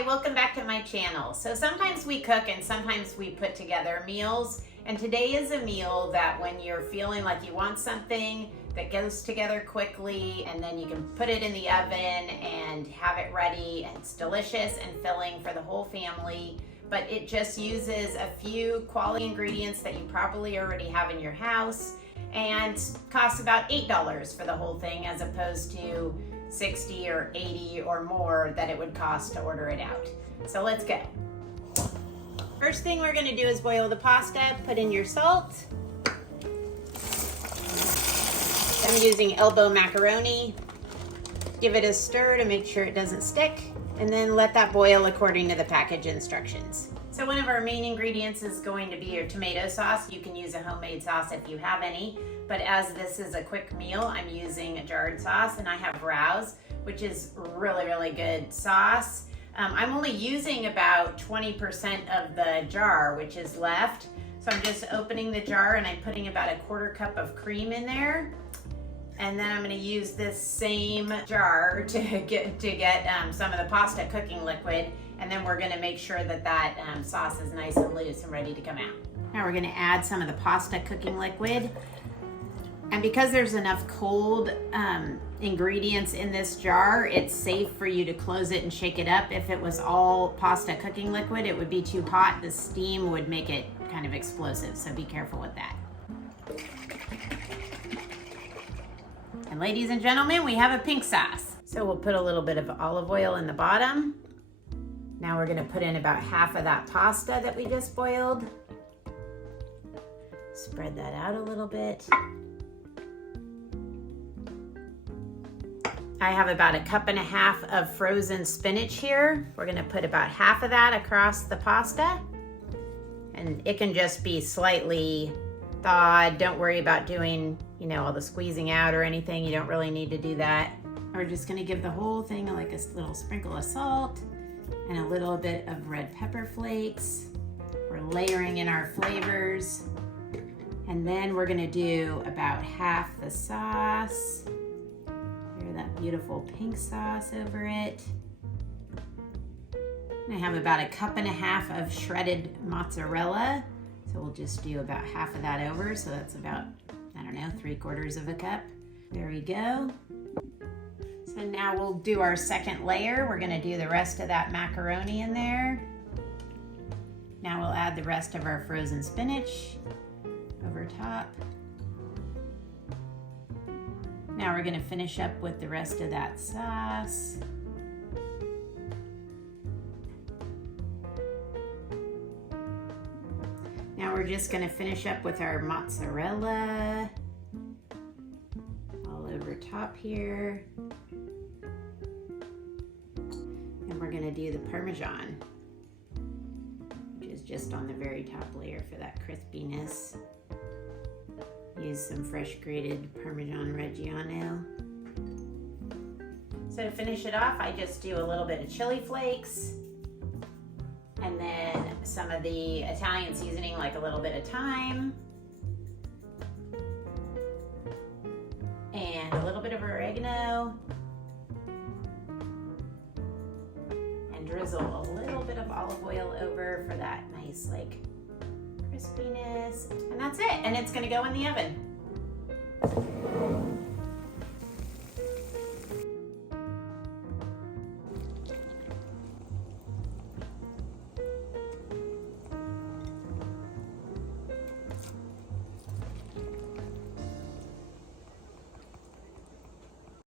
Hi, welcome back to my channel. So sometimes we cook and sometimes we put together meals, and today is a meal that when you're feeling like you want something that goes together quickly and then you can put it in the oven and have it ready, and it's delicious and filling for the whole family, but it just uses a few quality ingredients that you probably already have in your house and costs about $8 for the whole thing as opposed to 60 or 80 or more that it would cost to order it out. So let's go. First thing we're gonna do is boil the pasta. Put in your salt. I'm using elbow macaroni. Give it a stir to make sure it doesn't stick, and then let that boil according to the package instructions. So one of our main ingredients is going to be your tomato sauce. You can use a homemade sauce if you have any, but as this is a quick meal, I'm using a jarred sauce, and I have Rouse, which is really good sauce. I'm only using about 20% of the jar, which is left. So I'm just opening the jar and I'm putting about a quarter cup of cream in there. And then I'm gonna use this same jar to get some of the pasta cooking liquid. And then we're gonna make sure that that sauce is nice and loose and ready to come out. Now we're gonna add some of the pasta cooking liquid. And because there's enough cold ingredients in this jar, it's safe for you to close it and shake it up. If it was all pasta cooking liquid, it would be too hot. The steam would make it kind of explosive, so be careful with that. And ladies and gentlemen, we have a pink sauce. So we'll put a little bit of olive oil in the bottom. Now we're gonna put in about half of that pasta that we just boiled. Spread that out a little bit. I have about a cup and a half of frozen spinach here. We're gonna put about half of that across the pasta. And it can just be slightly thawed. Don't worry about doing, all the squeezing out or anything. You don't really need to do that. We're just gonna give the whole thing like a little sprinkle of salt and a little bit of red pepper flakes. We're layering in our flavors. And then we're gonna do about half the sauce. That beautiful pink sauce over it. And I have about a cup and a half of shredded mozzarella. So we'll just do about half of that over. So that's about, 3/4 of a cup. There we go. So now we'll do our second layer. We're gonna do the rest of that macaroni in there. Now we'll add the rest of our frozen spinach over top. Now we're gonna finish up with the rest of that sauce. Now we're just gonna finish up with our mozzarella all over top here. And we're gonna do the Parmesan, which is just on the very top layer for that crispiness. Use some fresh grated Parmesan Reggiano. So to finish it off, I just do a little bit of chili flakes and then some of the Italian seasoning, like a little bit of thyme and a little bit of oregano, and drizzle a little bit of olive oil over for that nice crispiness, and that's it, and it's gonna go in the oven.